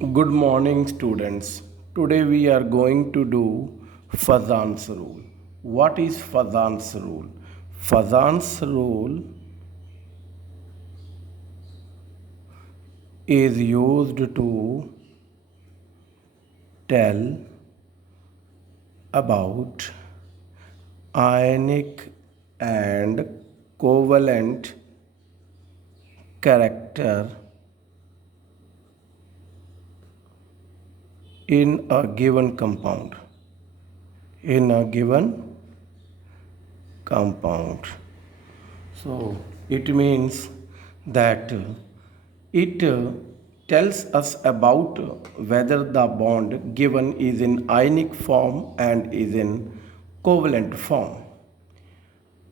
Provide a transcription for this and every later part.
Good morning, students. Today we are going to do Fajans rule. What is Fajans rule? Fajans rule is used to tell about ionic and covalent character in a given compound. In a given compound. So it means that it tells us about whether the bond given is in ionic form and is in covalent form.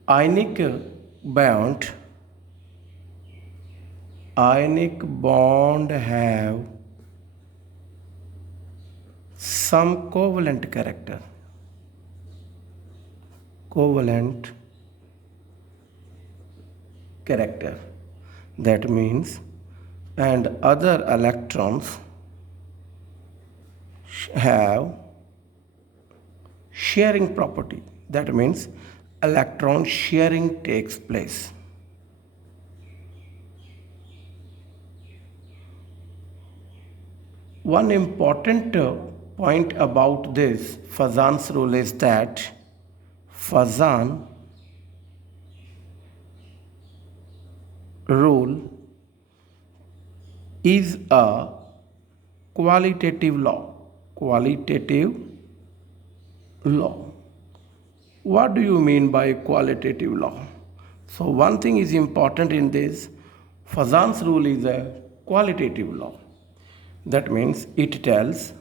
Ionic bond ionic bond have some covalent character. Covalent character. That means, and other electrons have sharing property. That means electron sharing takes place. One important point about this Fajans rule is that Fajan rule is a qualitative law. Qualitative law. What do you mean by qualitative law? So one thing is important in this. Fajans rule is a qualitative law. That means it tells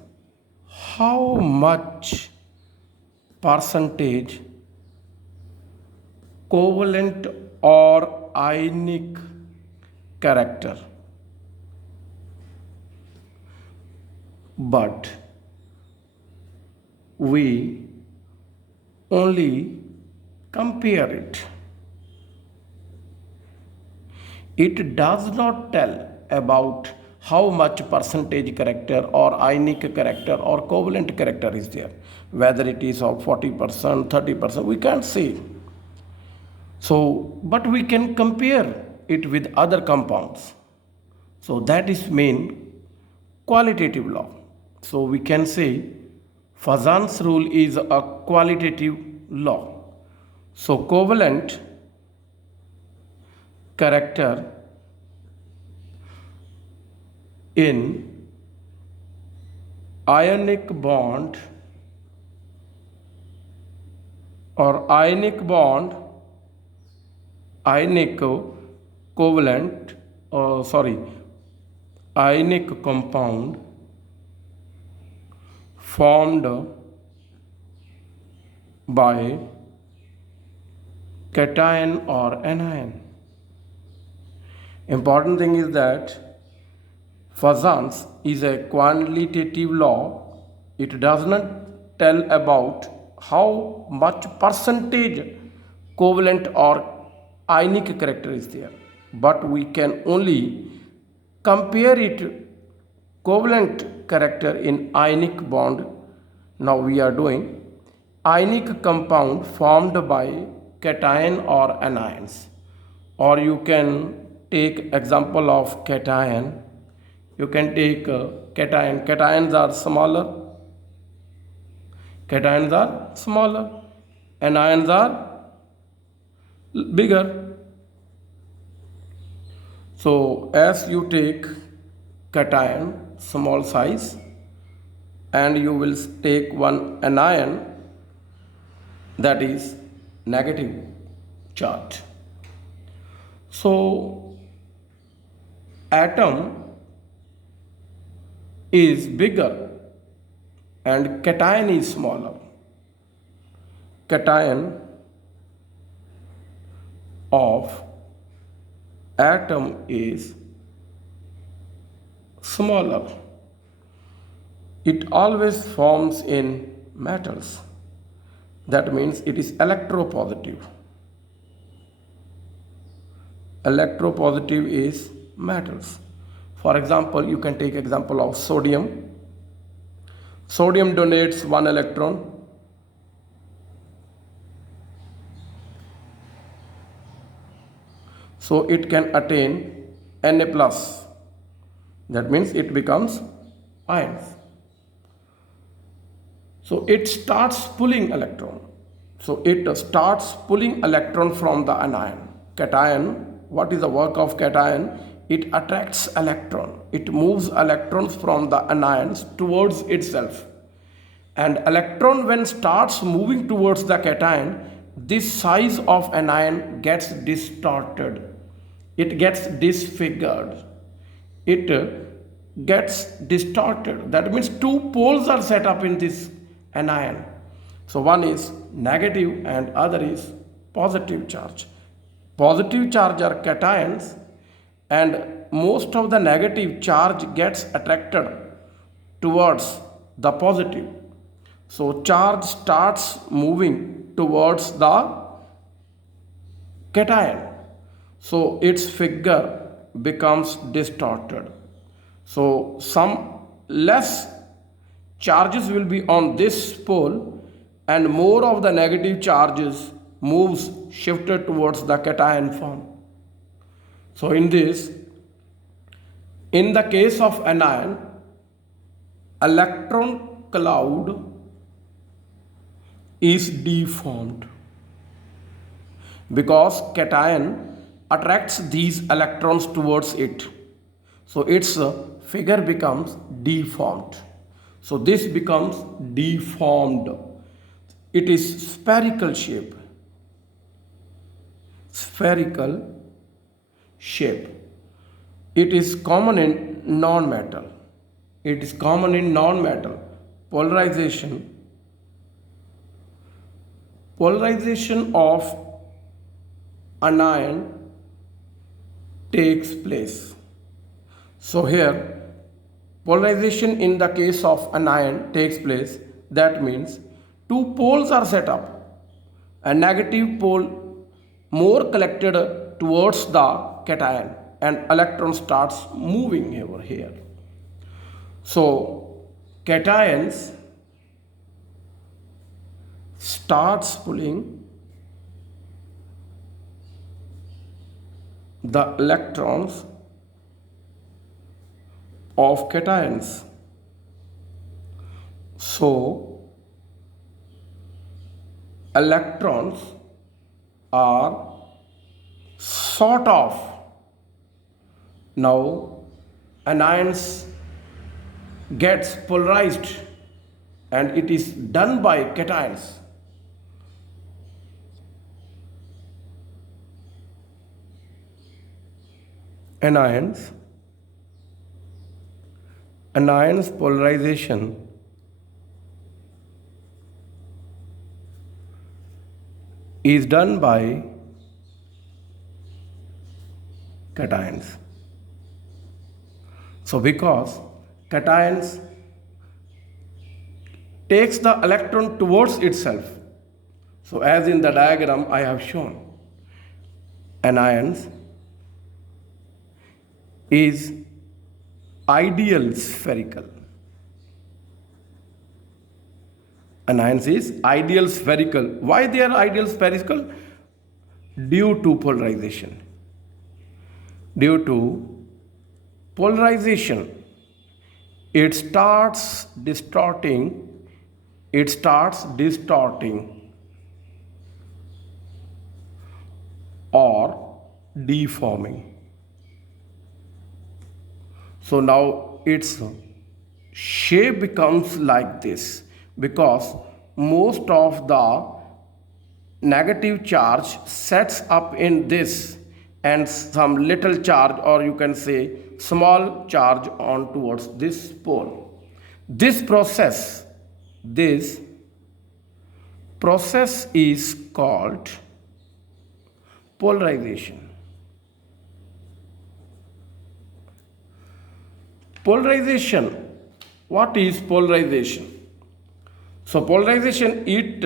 how much percentage covalent or ionic character, but we only compare it. It does not tell about how much percentage character or ionic character or covalent character is there, whether it is of 40%, 30%, we can't say. So, but we can compare it with other compounds. So that is main qualitative law. So we can say Fajans rule is a qualitative law. So covalent character in ionic bond or ionic bond, ionic covalent, ionic compound formed by cation or anion. Important thing is that Fajans is a quantitative law. It does not tell about how much percentage covalent or ionic character is there, but we can only compare it covalent character in ionic bond. Now we are doing ionic compound formed by cation or anions, or you can take example of cation. You can take cation. Cations are smaller. Cations are smaller. Anions are bigger. So as you take cation, small size, and you will take one anion, that is negative charge. So atom is bigger and cation is smaller. Cation of atom is smaller. It always forms in metals. That means it is electropositive. Electropositive is metals. For example, you can take example of sodium. Sodium donates 1 electron. So it can attain Na plus. That means it becomes ions. So it starts pulling electron. So it starts pulling electron from the anion. Cation, what is the work of cation? It attracts electron. It moves electrons from the anions towards itself. And electron when starts moving towards the cation, this size of anion gets distorted. It gets disfigured. It gets distorted. That means two poles are set up in this anion. So one is negative and other is positive charge. Positive charge are cations, and most of the negative charge gets attracted towards the positive. So charge starts moving towards the cation. So its figure becomes distorted. So some less charges will be on this pole and more of the negative charges moves shifted towards the cation form. So in this, in the case of anion, electron cloud is deformed because cation attracts these electrons towards it. So its figure becomes deformed. So this becomes deformed. It is spherical shape. Spherical shape. It is common in non-metal. It is common in non-metal. Polarization of anion takes place. So here polarization in the case of anion takes place. That means two poles are set up. A negative pole more collected towards the cation and electron starts moving over here. So cations starts pulling the electrons of cations. So electrons are sort of, now anions gets polarized and it is done by cations. Anions polarization is done by cations. So because cations takes the electron towards itself. So as in the diagram I have shown, anions is ideal spherical. Anions is ideal spherical. Why they are ideal spherical? Due to polarization. Due to polarization, it starts distorting or deforming. So now its shape becomes like this because most of the negative charge sets up in this and some little charge, or you can say small charge, on towards this pole. This process is called polarization. Polarization. What is polarization? So polarization, it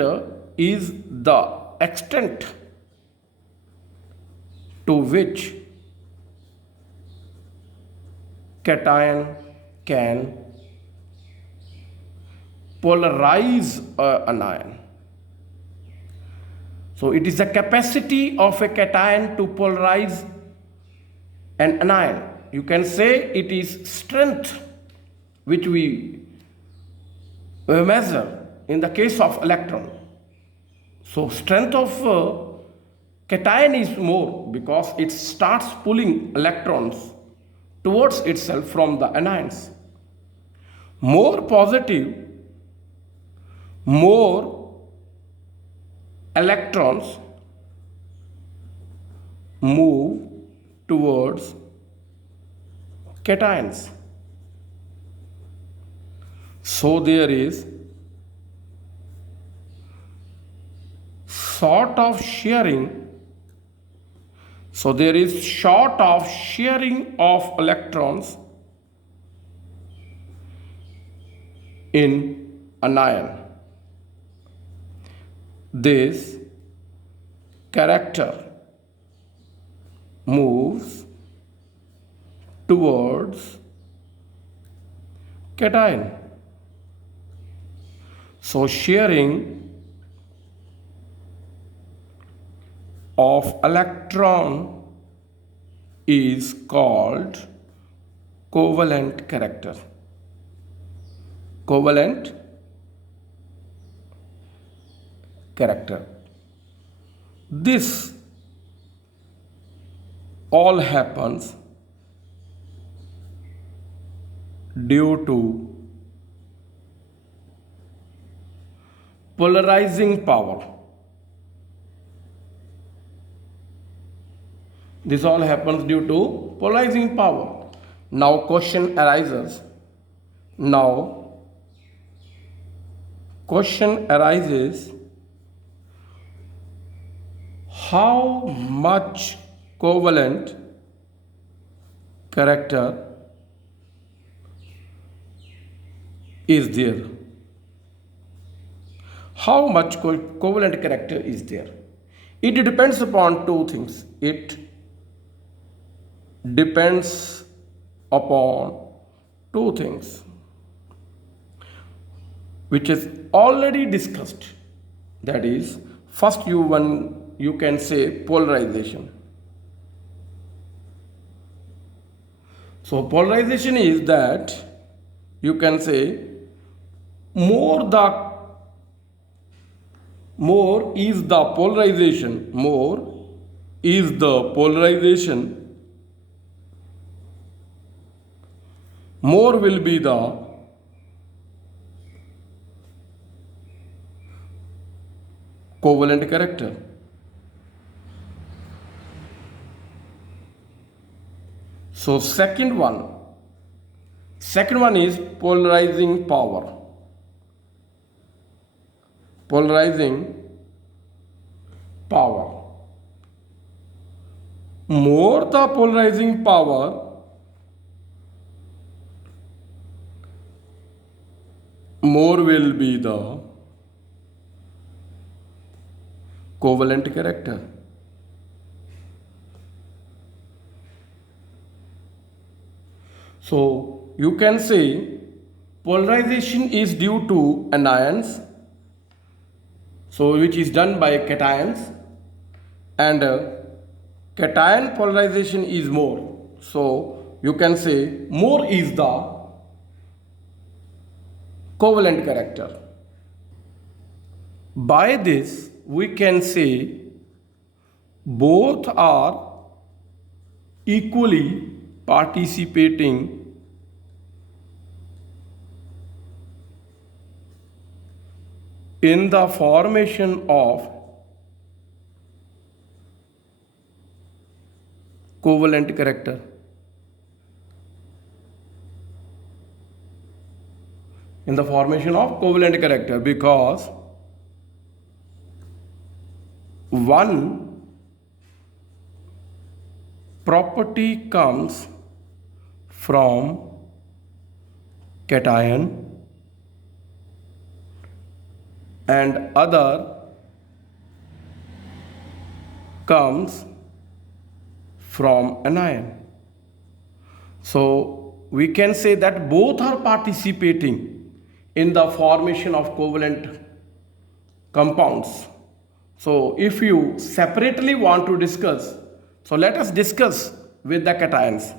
is the extent to which cation can polarize an ion. So it is the capacity of a cation to polarize an anion. You can say it is strength which we measure in the case of electron. So strength of cation is more because it starts pulling electrons towards itself from the anions. More positive, more electrons move towards cations. So there is sort of sharing. So there is sort of sharing of electrons in an ion. This character moves towards cation. So sharing of electron is called covalent character. Covalent character. This all happens due to polarizing power. This all happens due to polarizing power. Now question arises. How much covalent character is there? How much covalent character is there? It depends upon two things. It depends upon two things which is already discussed. That is, first you can say polarization. So polarization is that you can say more is the polarization, more will be the covalent character. So second one is polarizing power. More the polarizing power, more will be the covalent character. So you can say polarization is due to anions, so which is done by cations, and cation polarization is more. So you can say more is the covalent character. By this we can say both are equally participating in the formation of covalent character. In the formation of covalent character, because one property comes from cation and other comes from anion. So we can say that both are participating in the formation of covalent compounds. So if you separately want to discuss, so let us discuss with the cations.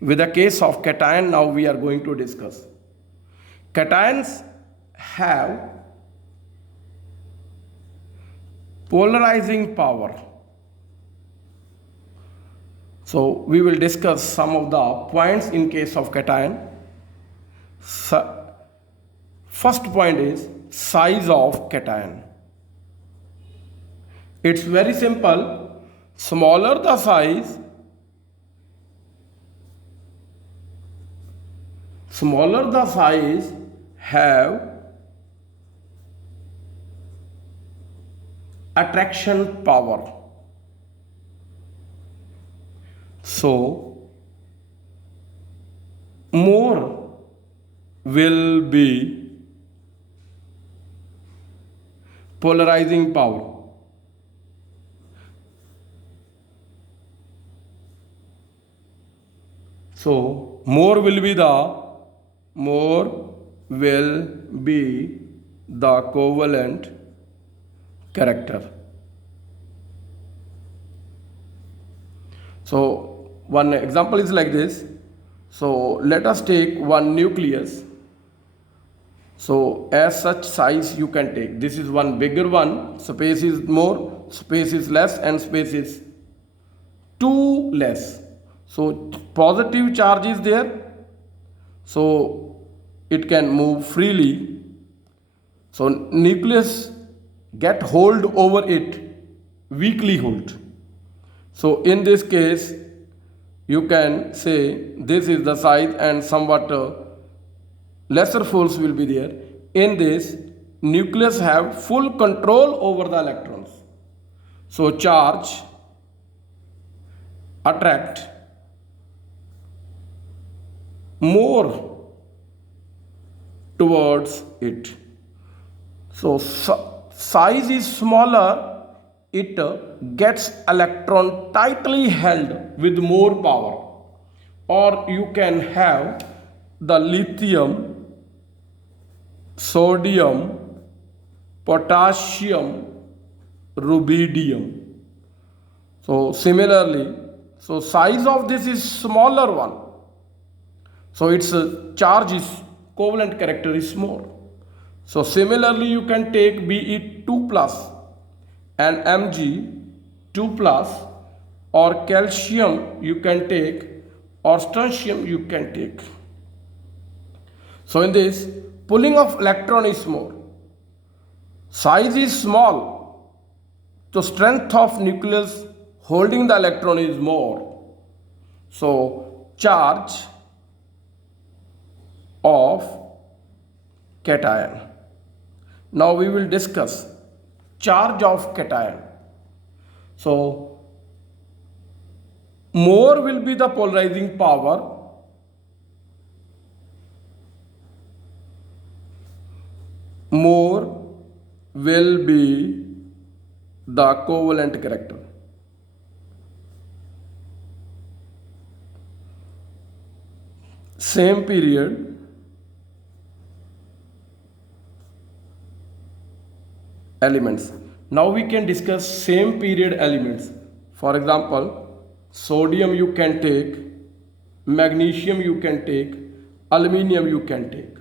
With the case of cation, now we are going to discuss. Cations have polarizing power. So we will discuss some of the points in case of cation. First point is size of cation. It's very simple. Smaller the size, have attraction power. So more will be polarizing power. So more will be the covalent character. So one example is like this. So let us take one nucleus. So as such size you can take. This is one bigger one. Space is more, space is less, and space is too less. So positive charge is there. So it can move freely. So nucleus get hold over it, weakly hold. So in this case, you can say this is the size and somewhat lesser force will be there. In this, nucleus have full control over the electrons. So charge attract more towards it. So size is smaller, it gets electron tightly held with more power. Or you can have the lithium, sodium, potassium, rubidium. So similarly, so size of this is smaller one. So its charge is covalent character is more. So similarly you can take Be 2 plus and Mg 2 plus, or calcium you can take, or strontium you can take. So in this, pulling of electron is more. Size is small. The strength of nucleus holding the electron is more. So charge of cation. Now we will discuss charge of cation. So more will be the polarizing power. More will be the covalent character. Same period, elements. Now we can discuss same period elements. For example, sodium you can take, magnesium you can take, aluminium you can take.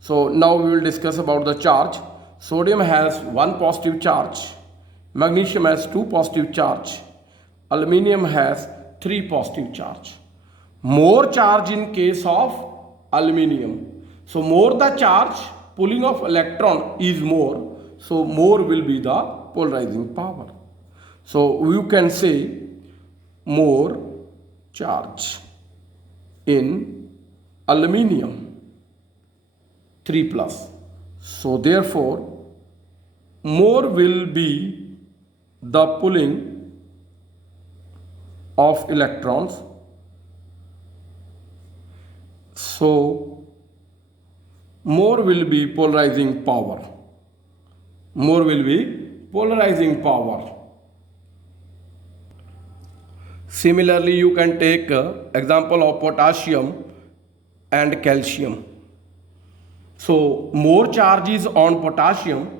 So now we will discuss about the charge. Sodium has 1 positive charge, magnesium has 2 positive charge, aluminium has 3 positive charge. More charge in case of aluminium. So more the charge, pulling of electron is more, so more will be the polarizing power. So you can say more charge in aluminium 3 plus. So therefore more will be the pulling of electrons. So more will be polarizing power. More will be polarizing power. Similarly, you can take example of potassium and calcium. So more charges on potassium,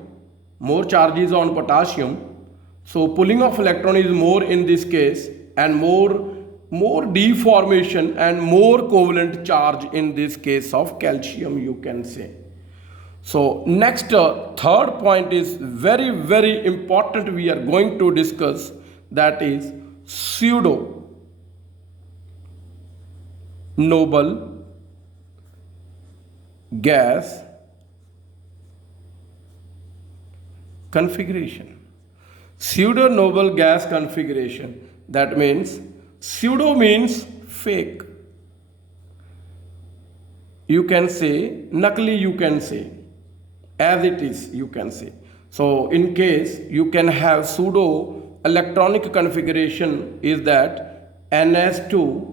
so pulling of electron is more in this case, and more deformation and more covalent charge in this case of calcium, you can say. So next, third point is very very important we are going to discuss, that is pseudo noble gas configuration. Pseudo noble gas configuration, that means pseudo means fake, you can say nakli, you can say as it is, you can say. So in case you can have pseudo electronic configuration is that ns2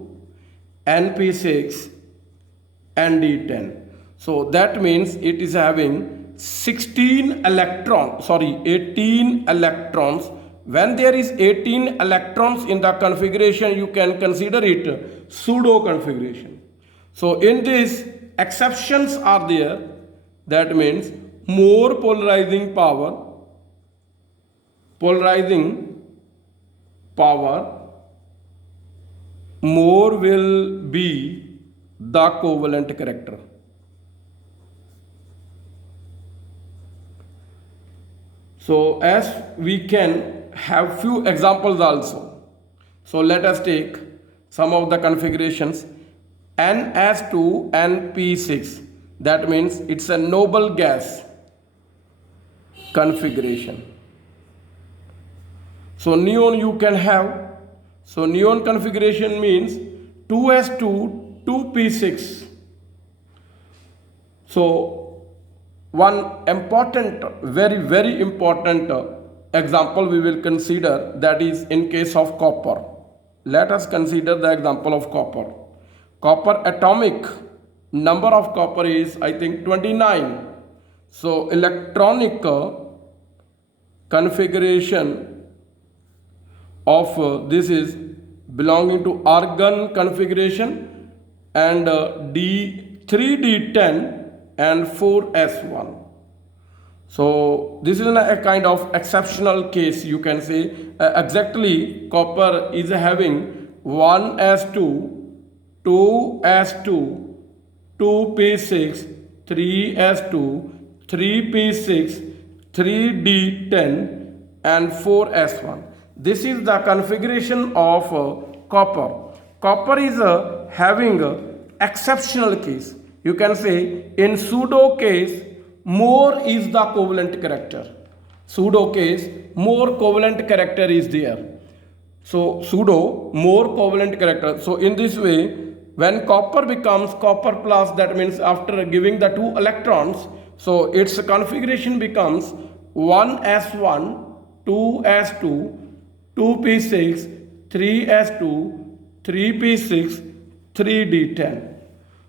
np6 nd10. So that means it is having 18 electrons. When there is 18 electrons in the configuration, you can consider it pseudo configuration. So in this exceptions are there, that means more polarizing power more will be the covalent character. So as we can have few examples also. So let us take some of the configurations. ns2 np6, that means it's a noble gas configuration. So neon you can have, so neon configuration means 2s2 2p6. So one important, very very important example we will consider, that is in case of copper. Let us consider the example of copper. Copper atomic number of copper is I think 29. So electronic configuration of this is belonging to argon configuration, and D3D10 and 4s1. So this is a kind of exceptional case, you can say. Exactly copper is having 1s2 2s2 2p6 3s2 3p6 3d10 and 4s1. This is the configuration of copper. Copper is having exceptional case, you can say. In pseudo case, more is the covalent character. Pseudo case, more covalent character is there. So pseudo, more covalent character. So in this way, when copper becomes copper plus, that means after giving the 2 electrons, so its configuration becomes 1s1 2s2 2p6 3s2 3p6 3d10.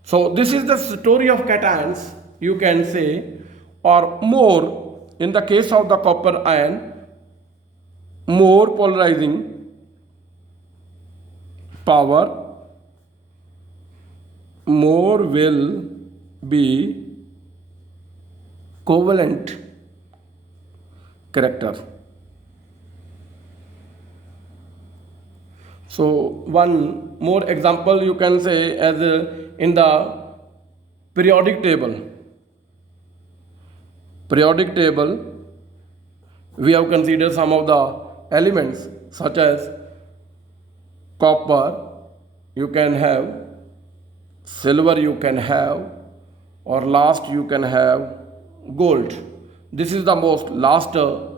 So this is the story of cations, you can say, or more in the case of the copper ion, more polarizing power more will be covalent character. So one more example you can say, as in the periodic table. We have considered some of the elements such as copper, you can have silver, you can have, or last you can have gold. This is the most last,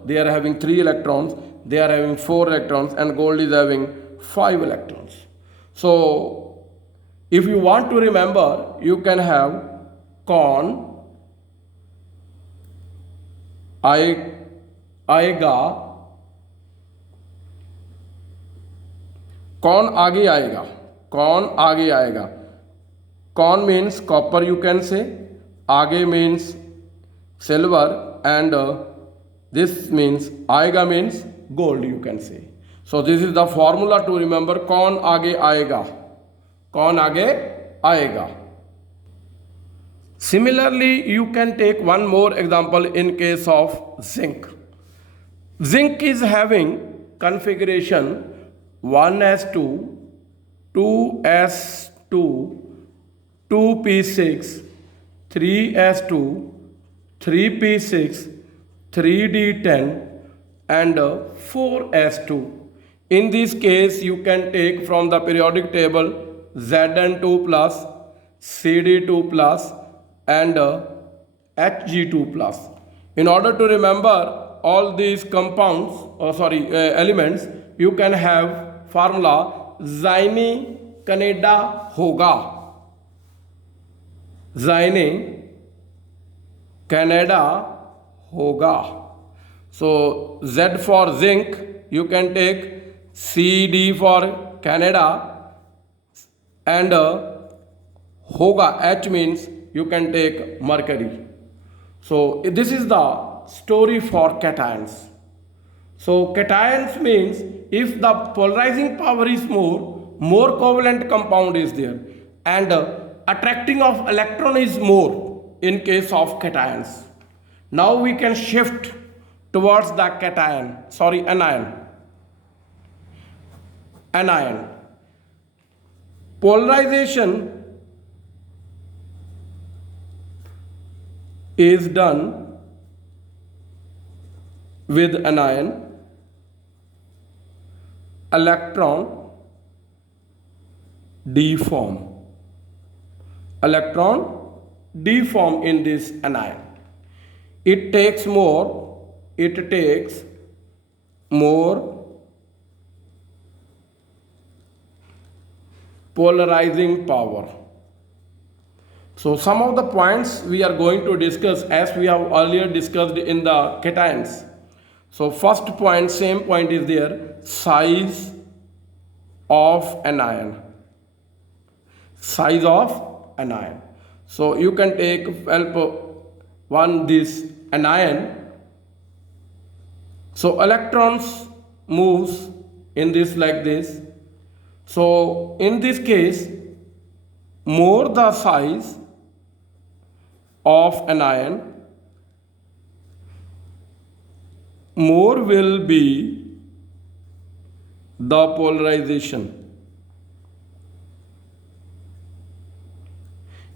they are having 3 electrons, they are having 4 electrons, and gold is having 5 electrons. So if you want to remember, you can have con आएगा, कौन आगे आएगा, कौन आगे आएगा. Con means copper, you can say. Aage means silver, and this means आएगा means gold, you can say. So this is the formula to remember, कौन आगे आएगा, कौन आगे आएगा. Similarly, you can take one more example in case of zinc. Zinc is having configuration 1s2, 2s2, 2p6, 3s2, 3p6, 3d10 and 4s2. In this case, you can take from the periodic table Zn2 plus, Cd2 plus and Hg2 plus. In order to remember all these compounds, elements, you can have formula zyne Canada होगा, zyne Canada होगा. So Z for zinc, you can take CD for Canada and होगा, H means you can take mercury. So this is the story for cations. So cations means if the polarizing power is more covalent compound is there and attracting of electron is more in case of cations. Now we can shift towards the anion. Anion. Polarization is done with anion. Electron deform. Electron deform in this anion. It takes more polarizing power. So some of the points we are going to discuss as we have earlier discussed in the cations. So first point, same point is there, size of anion. Size of anion. So you can take this anion. So electrons moves in this like this. So in this case, more the size of anion, more will be the polarization.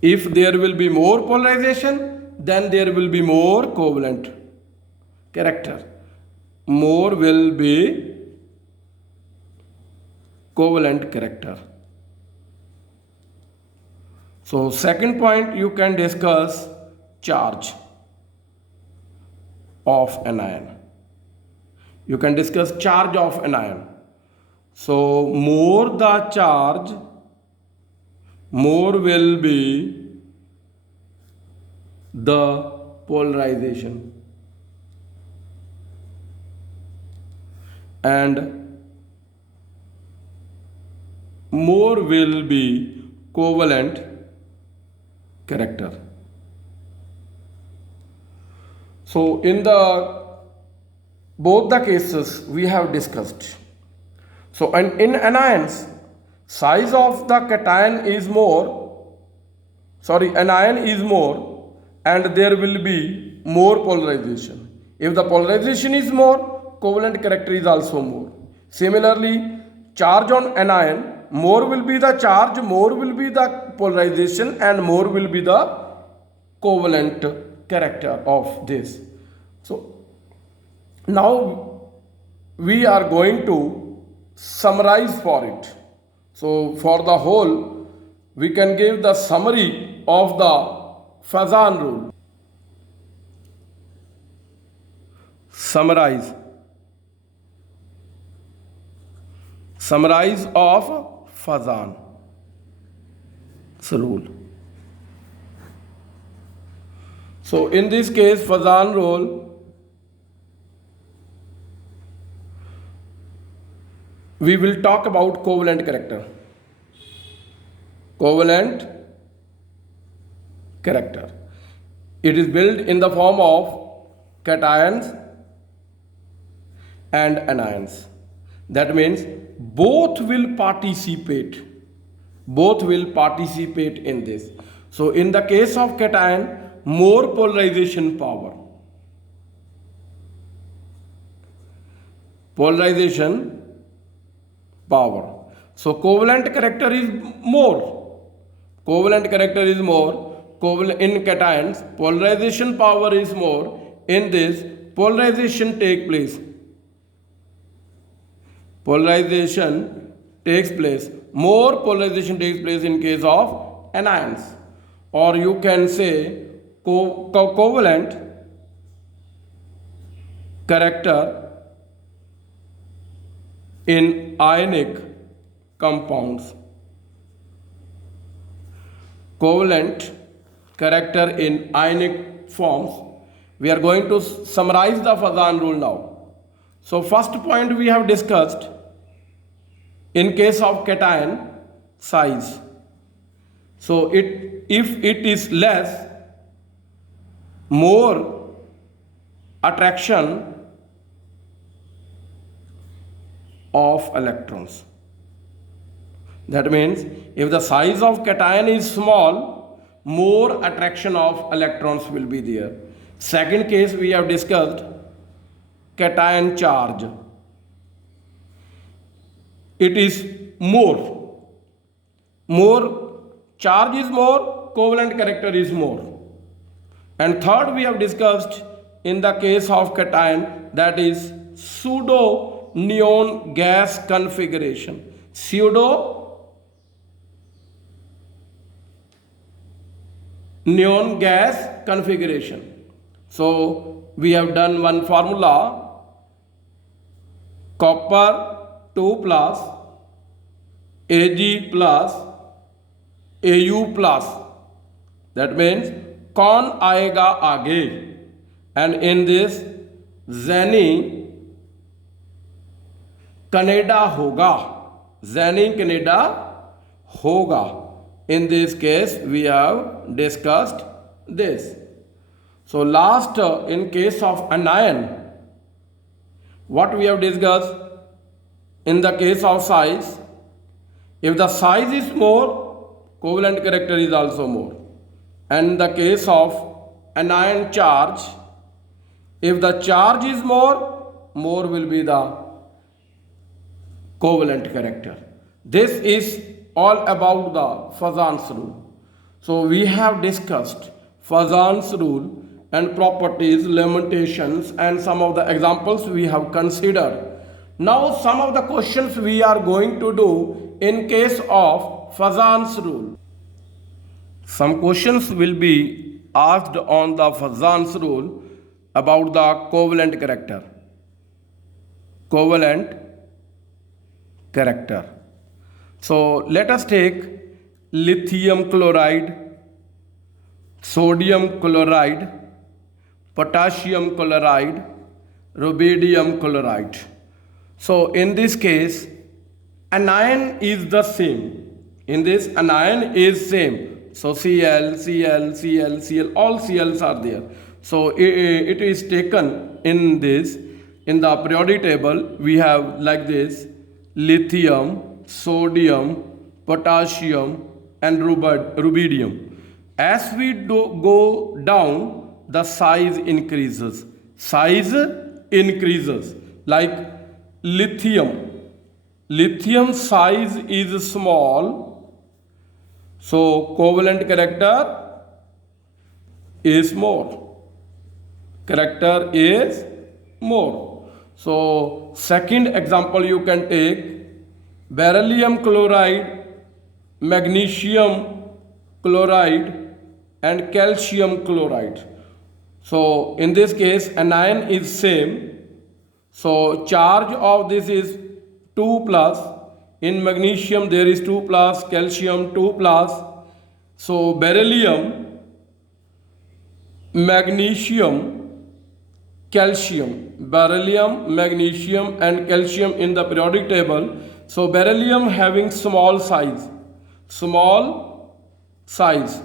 If there will be more polarization, then there will be more covalent character. More will be covalent character. So second point, you can discuss charge of anion. You can discuss charge of anion. So more the charge, more will be the polarization. And more will be covalent character. So in both the cases we have discussed. So in anions, size of the anion is more and there will be more polarization. If the polarization is more, covalent character is also more. Similarly, charge on anion, more will be the charge, more will be the polarization and more will be the covalent character of this. So now we are going to summarize for it. So for the whole, we can give the summary of the Fajans rule. Summarize of Fajans rule. So in this case, Fajans rule, we will talk about covalent character. Covalent character. It is built in the form of cations and anions. That means both will participate. Both will participate in this. So in the case of cation, more polarization power. Polarization power. So covalent character is more. Covalent character is more. In cations, polarization power is more. In this, polarization take place. Polarization takes place. More polarization takes place in case of anions. Or you can say covalent character in ionic compounds. Covalent character in ionic forms. We are going to summarize the Fajan rule now. So first point we have discussed, in case of cation, size. So if it is less, more attraction of electrons. That means if the size of cation is small, more attraction of electrons will be there. Second case we have discussed, cation charge. It is more charge is more, covalent character is more. And third we have discussed, in the case of cation, that is pseudo neon gas configuration. Pseudo neon gas configuration. So we have done one formula, copper 2 plus Ag plus Au plus. That means कौन आएगा आगे, and in this Zeni Canada होगा. Zeni Canada होगा. In this case we have discussed this. So last, in case of anion, what we have discussed, in the case of size, if the size is more, covalent character is also more. And in the case of anion charge, if the charge is more, more will be the covalent character. This is all about the Fajans rule. So we have discussed Fajans rule and properties, limitations, and some of the examples we have considered. Now some of the questions we are going to do in case of Fajans rule. Some questions will be asked on the Fajans rule about the covalent character. Covalent character. So let us take lithium chloride, sodium chloride, potassium chloride, rubidium chloride. So in this case, anion is the same. In this, anion is same. So Cl, Cl, Cl, Cl, all Cls are there. So it is taken in this. In the periodic table, we have like this: lithium, sodium, potassium, and rubidium. As we go down, the size increases. Size increases. Like lithium. Lithium size is small, so covalent character is more. Character is more. So second example you can take beryllium chloride, magnesium chloride, and calcium chloride. So in this case, anion is same. So charge of this is 2 plus. In magnesium there is 2 plus, calcium 2 plus. So beryllium, magnesium, calcium, beryllium, magnesium, and calcium in the periodic table. So beryllium having small size, small size.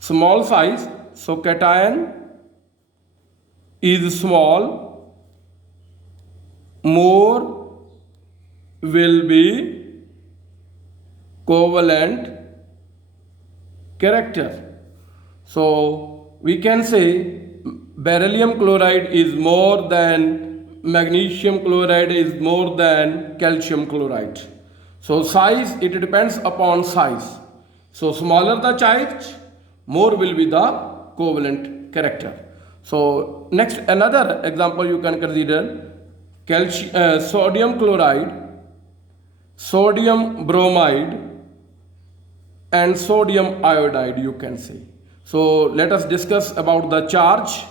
So cation is small, more will be covalent character. So we can say beryllium chloride is more than magnesium chloride is more than calcium chloride. So size, it depends upon size. So smaller the size, more will be the covalent character. So next, another example you can consider sodium chloride, sodium bromide, and sodium iodide, you can say. So let us discuss about the charge.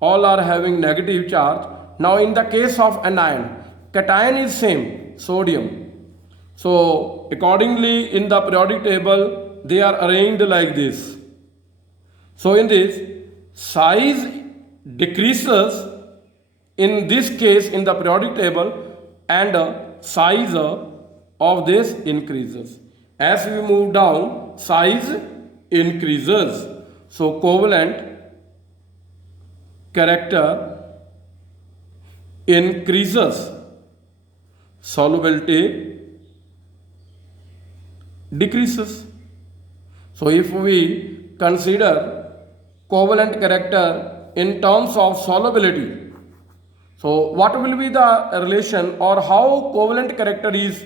All are having negative charge. Now in the case of anion, cation is same, sodium. So accordingly in the periodic table they are arranged like this. So in this, size decreases in this case in the periodic table, and size of this increases. As we move down, size increases. So covalent character increases, solubility decreases. So if we consider covalent character in terms of solubility, so what will be the relation, or how covalent character is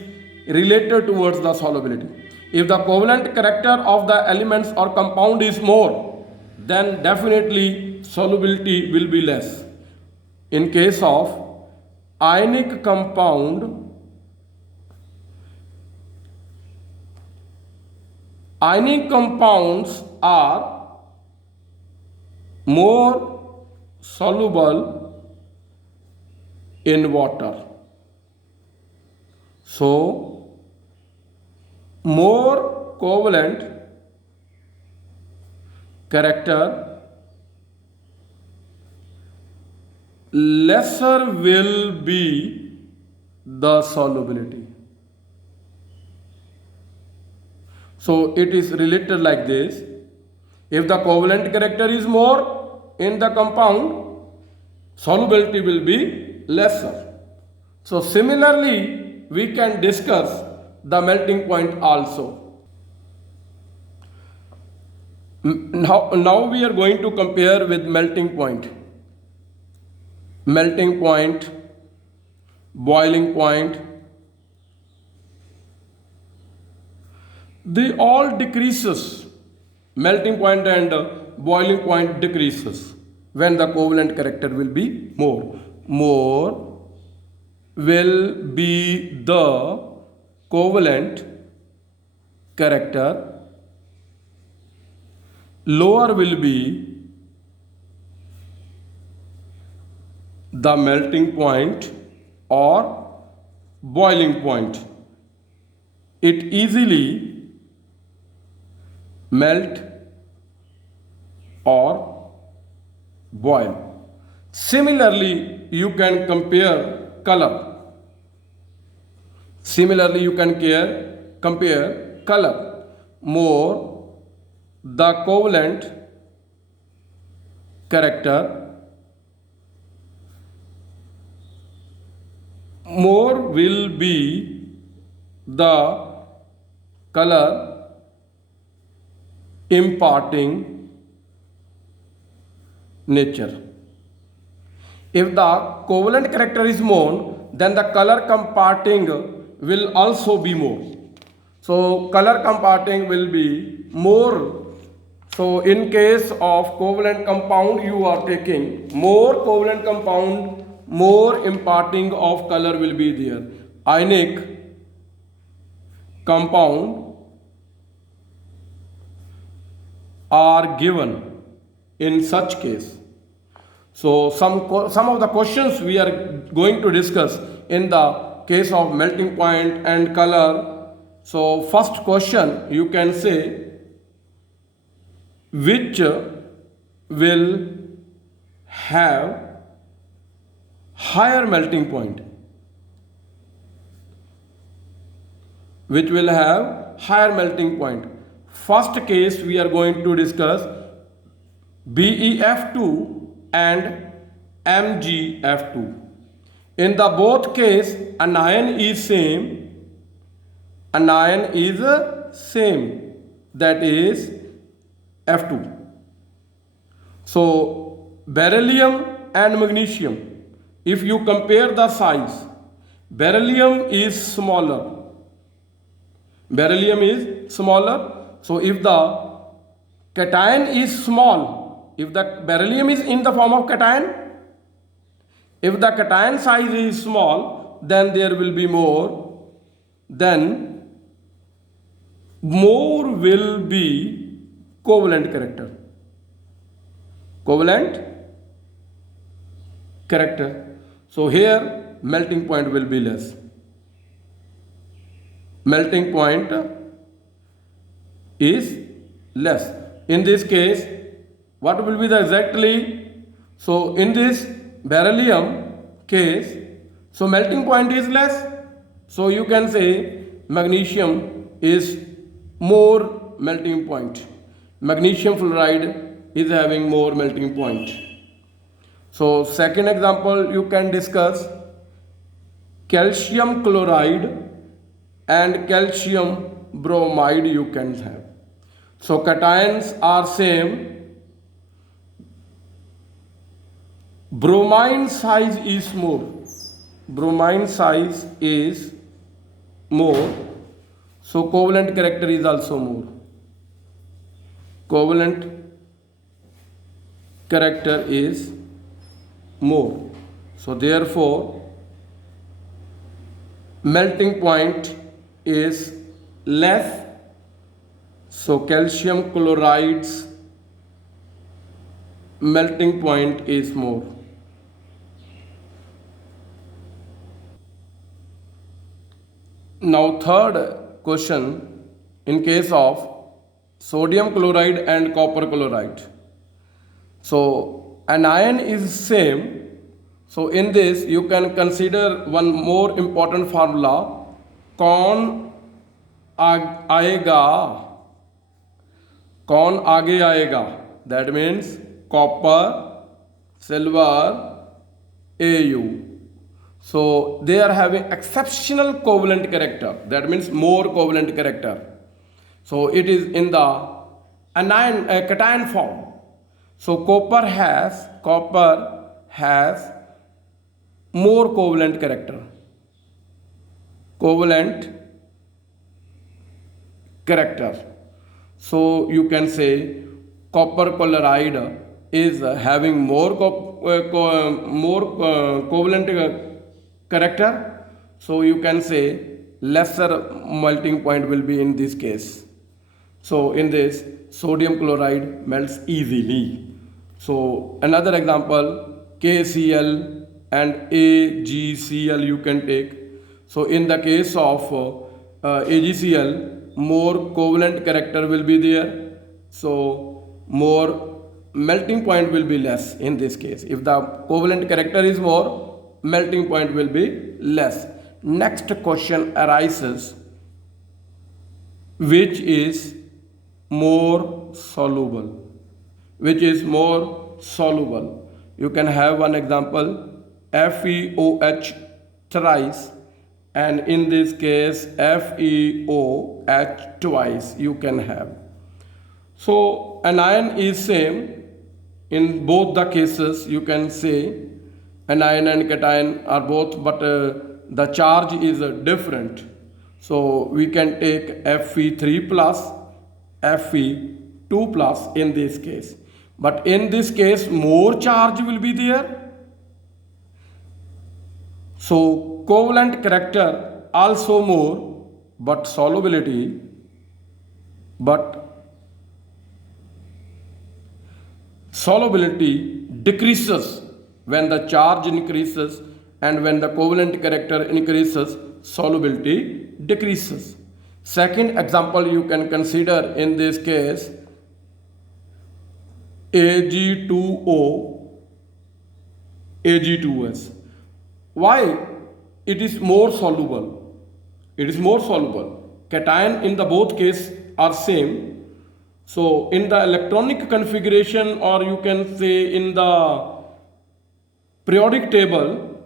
related towards the solubility? If the covalent character of the elements or compound is more, then definitely solubility will be less. In case of ionic compound, ionic compounds are more soluble in water. So more covalent character, lesser will be the solubility. So it is related like this. If the covalent character is more in the compound, solubility will be lesser. So similarly, we can discuss the melting point also. Now we are going to compare with melting point. Melting point, boiling point, they all decreases. Melting point and boiling point decreases when the covalent character will be more. More will be the covalent character, lower will be the melting point or boiling point. It easily melt or boil. Similarly, you can compare color. Similarly, you can compare color. More the covalent character, more will be the color imparting nature. If the covalent character is more, then the color imparting will also be more. So color imparting will be more. So in case of covalent compound, you are taking more covalent compound, more imparting of color will be there. Ionic compound are given in such case. So some of the questions we are going to discuss in the case of melting point and color. So first question you can say, which will have higher melting point? Which will have higher melting point? First case we are going to discuss BeF2 and MgF2. In the both case, anion is same. Anion is same. That is F2. So beryllium and magnesium, if you compare the size, beryllium is smaller. Beryllium is smaller. So if the cation is small, if the beryllium is in the form of cation, if the cation size is small, then there will be more, then more will be covalent character. Covalent character. So here melting point will be less. Melting point is less. In this case, what will be the exactly? So in this beryllium case, so melting point is less. So you can say magnesium is more melting point. Magnesium fluoride is having more melting point. So second example you can discuss calcium chloride and calcium bromide you can have. So cations are same. Bromine size is more. Bromine size is more. So covalent character is also more. Covalent character is more. So therefore melting point is less. So calcium chloride's melting point is more. Now third question, in case of sodium chloride and copper chloride. So anion is same. So in this you can consider one more important formula, कौन आएगा, कौन आगे आएगा, that means copper, silver, Au. So they are having exceptional covalent character, that means more covalent character. So it is in the anion cation form. So copper has more covalent character. Covalent character. So you can say copper chloride is having more covalent character. So you can say lesser melting point will be in this case. So in this sodium chloride melts easily. So another example, KCl and AgCl you can take. So in the case of AgCl, more covalent character will be there. So more melting point will be less in this case. If the covalent character is more, melting point will be less. Next question arises, which is more soluble? Which is more soluble? You can have one example, FeOH thrice, and in this case FeOH twice you can have. So anion is same in both the cases. You can say anion and cation are both, but the charge is different. So we can take Fe3 plus, Fe2 plus in this case. But in this case more charge will be there. So covalent character also more, but solubility decreases when the charge increases, and when the covalent character increases, solubility decreases. Second example you can consider in this case, Ag2O, Ag2S. Why? It is more soluble. It is more soluble. Cation in the both cases are same. So in the electronic configuration, or you can say in the periodic table,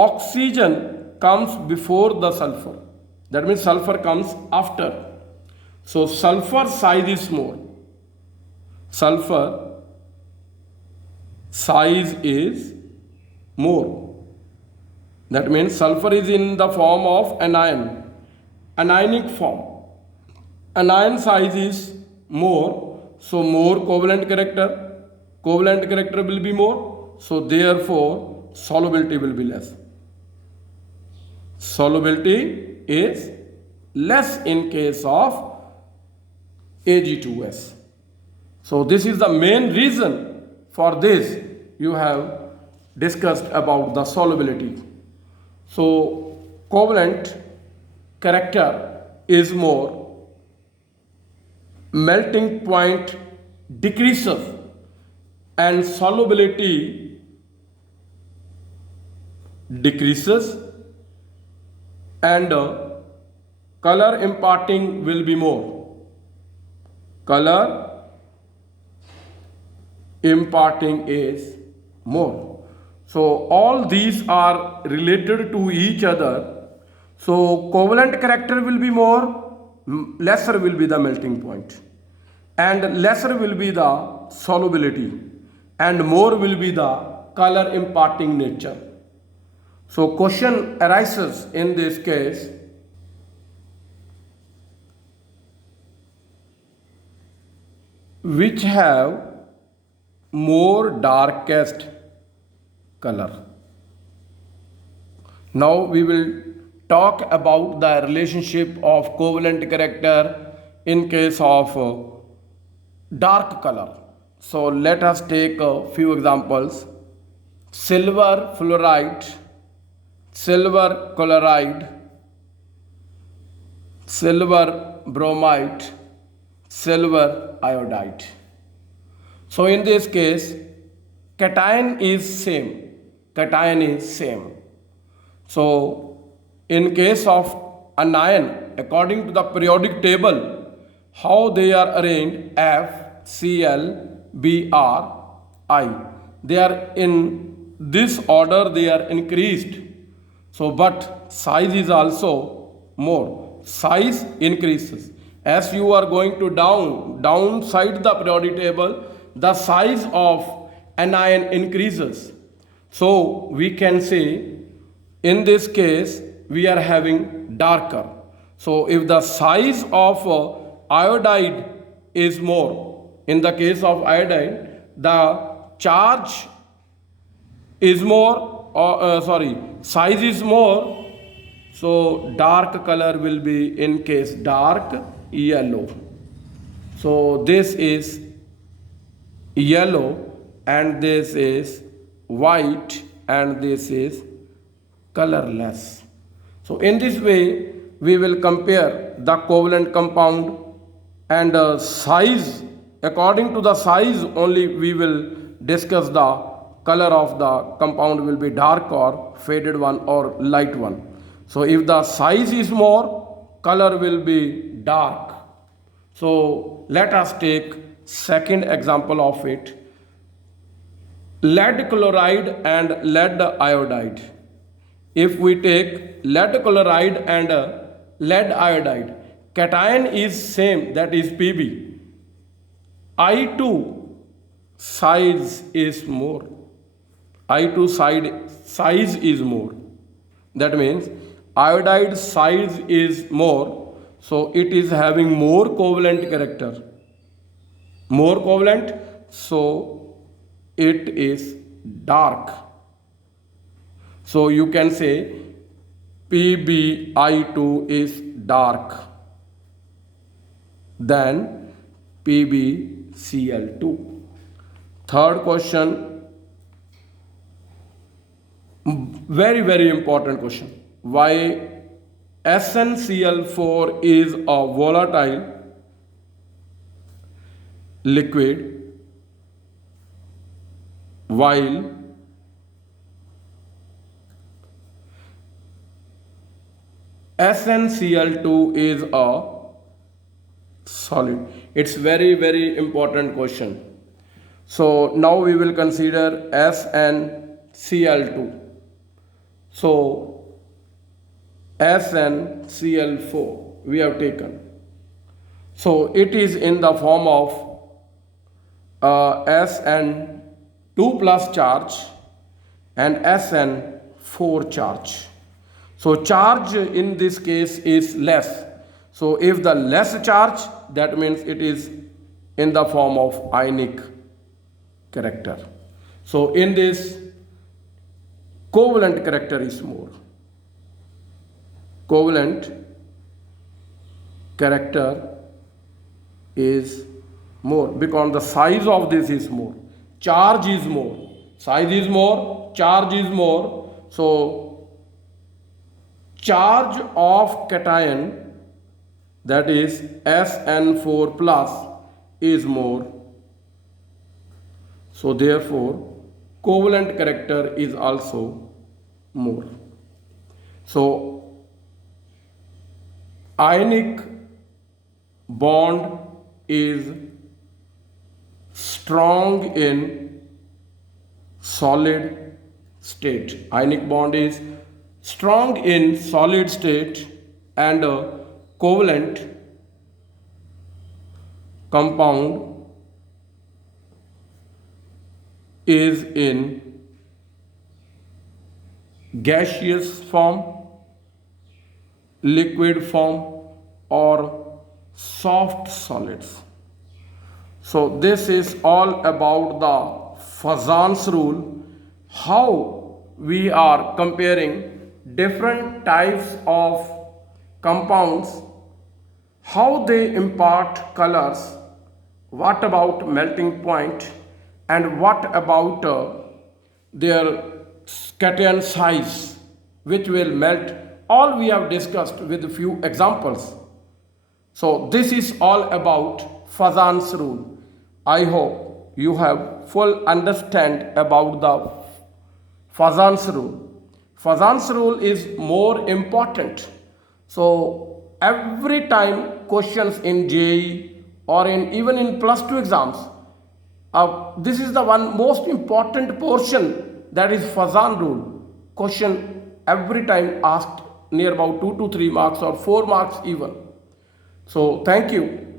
oxygen comes before the sulfur. That means sulfur comes after. So sulfur size is more. Sulfur size is more. That means sulfur is in the form of anion, anionic form. Anion size is more, so more covalent character. Covalent character will be more, so therefore solubility will be less. Solubility is less in case of Ag2S. So this is the main reason for this you have discussed about the solubility. So covalent character is more, melting point decreases and solubility decreases, and color imparting will be more. Color imparting is more. So all these are related to each other. So covalent character will be more, lesser will be the melting point, and lesser will be the solubility, and more will be the color imparting nature. So question arises in this case, which have more darkest color. Now we will talk about the relationship of covalent character in case of dark color. So let us take a few examples. Silver fluoride, silver chloride, silver bromide, silver iodide. So in this case, cation is same. Cation is same. So in case of anion, according to the periodic table, how they are arranged, F, Cl, Br, I. They are in this order, they are increased. So but size is also more. Size increases. As you are going to downside the periodic table, the size of anion increases. So we can say in this case we are having darker. So if the size of iodide is more, in the case of iodide the charge is more, size is more, so dark color will be in case dark yellow. So this is yellow and this is white and this is colorless. So in this way we will compare the covalent compound, and size, according to the size only we will discuss the color of the compound will be dark or faded one or light one. So if the size is more, color will be dark. So let us take second example of it. Lead chloride and lead iodide. If we take lead chloride and lead iodide, cation is same, that is Pb. I2 size is more. I2 size is more. That means iodide size is more, so it is having more covalent character. More covalent, so it is dark. So you can say PbI2 is dark than PbCl2. Third question, very important question. Why SnCl4 is a volatile liquid while SnCl2 is a solid? It's very important question. So now we will consider SnCl2. So SnCl4 we have taken. So it is in the form of Sn2 plus charge and Sn4 charge. So charge in this case is less. So if the less charge, that means it is in the form of ionic character. So in this, covalent character is more. Covalent character is more because the size of this is more. Charge is more. Size is more, charge is more. So charge of cation, that is Sn4 plus, is more. So therefore covalent character is also more. So ionic bond is strong in solid state. Ionic bond is strong in solid state, and a covalent compound is in gaseous form, liquid form, or soft solids. So this is all about the Fajans rule, how we are comparing different types of compounds, how they impart colors, what about melting point, and what about their cation size, which will melt. All we have discussed with a few examples. So this is all about Fajans rule. I hope you have full understand about the Fajans rule. Fajans rule is more important. So every time questions in JEE or in even in +2 exams, this is the one most important portion, that is Fajan rule. Question every time asked near about 2 to 3 marks or 4 marks even. So thank you.